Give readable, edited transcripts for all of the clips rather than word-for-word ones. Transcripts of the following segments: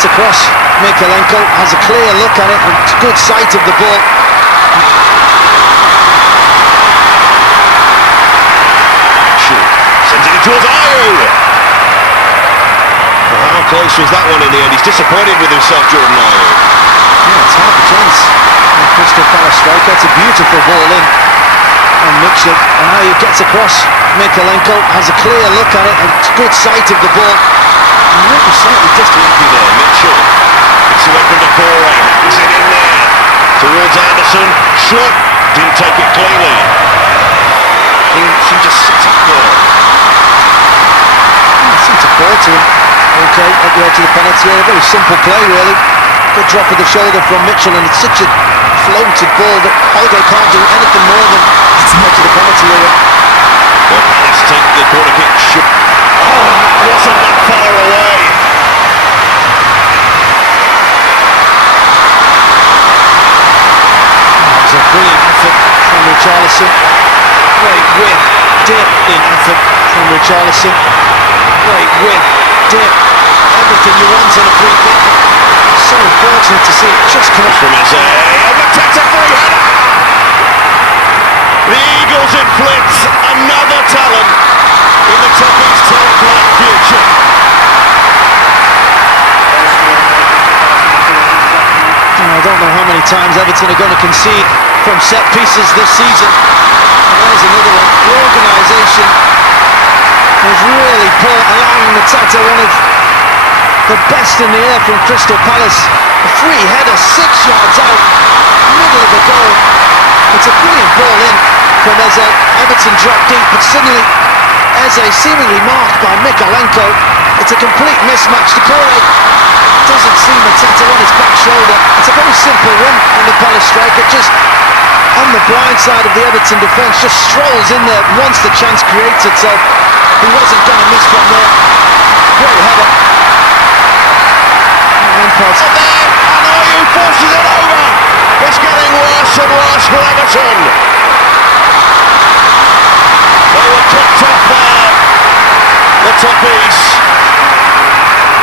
gets across. Mykolenko has a clear look at it and good sight of the ball. Sends it in towards Ayew. Well, how close was that one in the end? He's disappointed with himself, Jordan Ayew. Yeah, it's half a chance. And Crystal Palace striker, it's a beautiful ball in. And Mitchell, and Ayew gets across. Mykolenko has a clear look at it and good sight of the ball. And maybe slightly distant. There, Mitchell. It's away from the Decore. Is it in there? Towards Anderson. Shot. Didn't take it cleanly. She just sits up there. Seems to fall to him. Okay, at the edge of the penalty area. Very simple play, really. Good drop of the shoulder from Mitchell, and it's such a floated ball that Holgate can't do anything more than get to the penalty area. Well, Palace take the corner kick. Oh, wasn't that far away. That was a brilliant effort from Richarlison. Great width, dip in effort from Richarlison. Great width, dip, everything you want in a free kick. So unfortunate to see it just come off from Eze. And Mateta free header. The Eagles inflict another talent in the Toffees' top-flight future. I don't know how many times Everton are going to concede from set pieces this season. And there's another one. The organisation was really poor, allowing Mateta, one of the best in the air from Crystal Palace. A free header 6 yards out, middle of the goal. It's a brilliant ball in from Eze. Everton dropped deep, but suddenly Eze seemingly marked by Mykolenko. It's a complete mismatch. Decore doesn't see Mateta on his back shoulder. It's a very simple run from the Palace striker, just on the blind side of the Everton defence, just strolls in there once the chance creates itself. He wasn't going to miss from there. Great header. Lampard's there, and Ayew forces it over. It's getting worse and worse for Everton. They were kicked off there. The Toffees.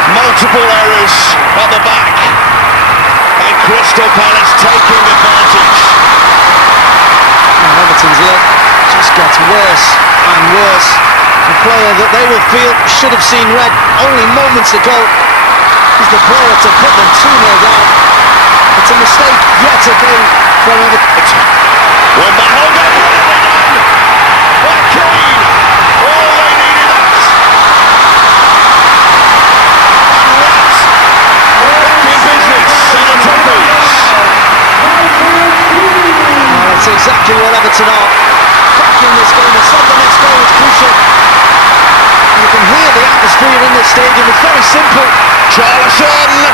Multiple errors at the back, and Crystal Palace taking advantage. And Everton's luck just gets worse and worse. A player that they will feel should have seen red only moments ago is the player to put them 2-0 down. It's a mistake yet again from Everton. Well, Holgate put it in. Well, Kane. All they needed that. That's exactly what Everton are. Back in this game, it's not the next goal is crucial. And you can hear the atmosphere in this stadium. It's very simple. Charlison.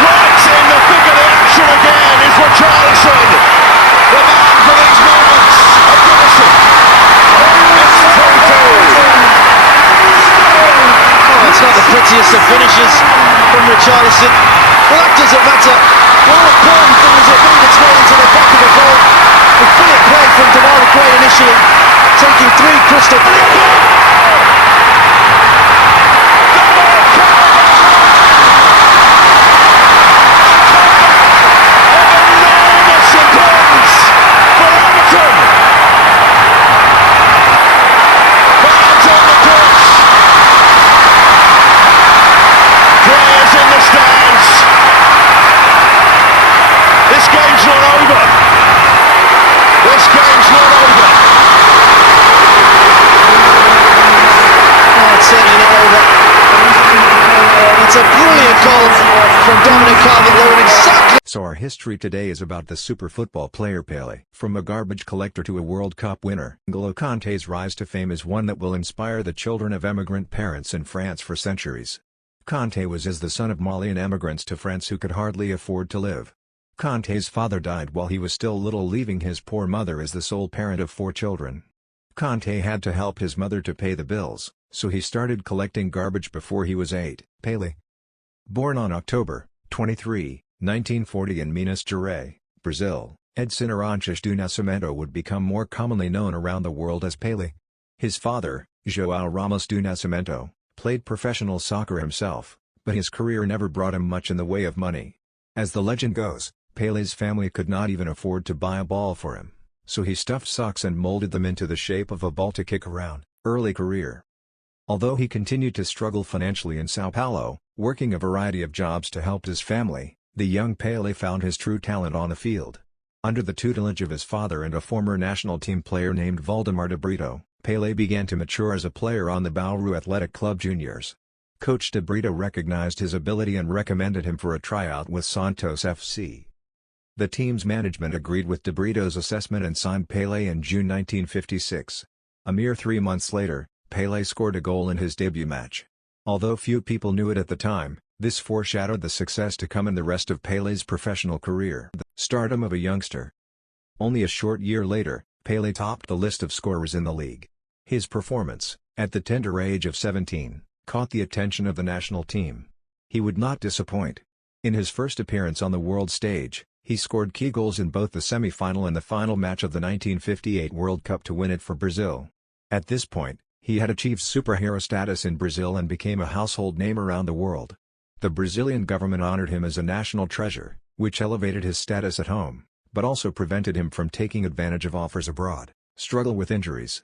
Right in the thick of the action again is Richarlison. The man for these moments of Goodison. It's not the prettiest of finishes from Richarlison, but that doesn't matter. More important thing is it made its way into the back of the goal. A brilliant play from Demarai Gray initially, taking 3 Crystal. This game's not over. This game's not over. Oh, it's certainly not over. It's a brilliant goal from Dominic Calvert-Lewin, exactly. So our history today is about the super football player Pele. From a garbage collector to a World Cup winner, N'Golo Kanté's rise to fame is one that will inspire the children of emigrant parents in France for centuries. Kanté was the son of Malian emigrants to France who could hardly afford to live. Kanté's father died while he was still little, leaving his poor mother as the sole parent of 4 children. Kanté had to help his mother to pay the bills, so he started collecting garbage before he was 8. Pele, born on October 23, 1940 in Minas Gerais, Brazil, Edson Arantes do Nascimento would become more commonly known around the world as Pelé. His father, João Ramos do Nascimento, played professional soccer himself, but his career never brought him much in the way of money. As the legend goes, Pelé's family could not even afford to buy a ball for him, so he stuffed socks and molded them into the shape of a ball to kick around. Early career. Although he continued to struggle financially in Sao Paulo, working a variety of jobs to help his family, the young Pelé found his true talent on the field. Under the tutelage of his father and a former national team player named Valdemar de Brito, Pelé began to mature as a player on the Bauru Athletic Club Juniors. Coach de Brito recognized his ability and recommended him for a tryout with Santos FC. The team's management agreed with de Brito's assessment and signed Pelé in June 1956. A mere 3 months later, Pelé scored a goal in his debut match. Although few people knew it at the time, this foreshadowed the success to come in the rest of Pelé's professional career. The stardom of a youngster. Only a short year later, Pelé topped the list of scorers in the league. His performance, at the tender age of 17, caught the attention of the national team. He would not disappoint. In his first appearance on the world stage, he scored key goals in both the semi-final and the final match of the 1958 World Cup to win it for Brazil. At this point, he had achieved superhero status in Brazil and became a household name around the world. The Brazilian government honored him as a national treasure, which elevated his status at home, but also prevented him from taking advantage of offers abroad. Struggle with injuries.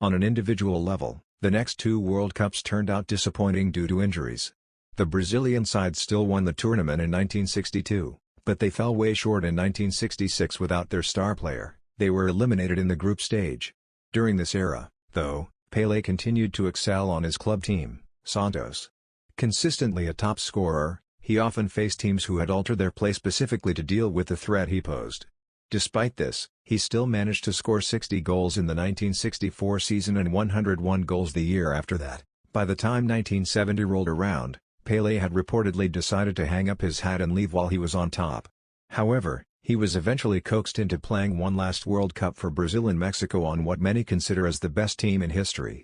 On an individual level, the next 2 World Cups turned out disappointing due to injuries. The Brazilian side still won the tournament in 1962, but they fell way short in 1966 without their star player. They were eliminated in the group stage. During this era, though, Pelé continued to excel on his club team, Santos. Consistently a top scorer, he often faced teams who had altered their play specifically to deal with the threat he posed. Despite this, he still managed to score 60 goals in the 1964 season and 101 goals the year after that. By the time 1970 rolled around, Pelé had reportedly decided to hang up his hat and leave while he was on top. However, he was eventually coaxed into playing one last World Cup for Brazil in Mexico on what many consider as the best team in history.